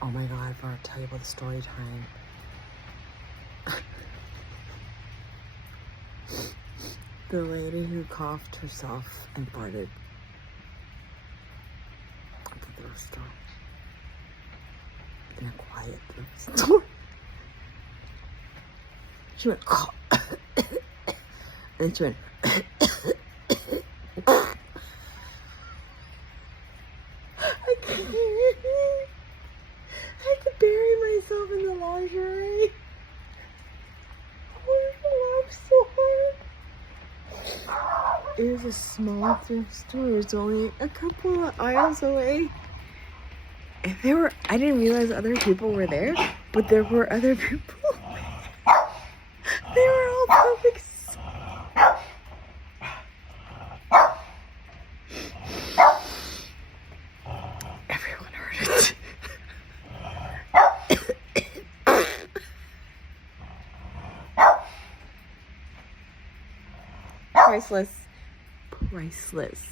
Oh my god, I forgot to tell you about the story time. The lady who coughed herself and farted at the thrift store. In a quiet thrift store. She went, and then she went, I can't. I had to bury myself in the lingerie. Oh, I laughed so hard. It was a small thrift store. It was only a couple of aisles away. And I didn't realize other people were there, but there were other people. They were all perfect. Everyone heard it. Priceless. Priceless.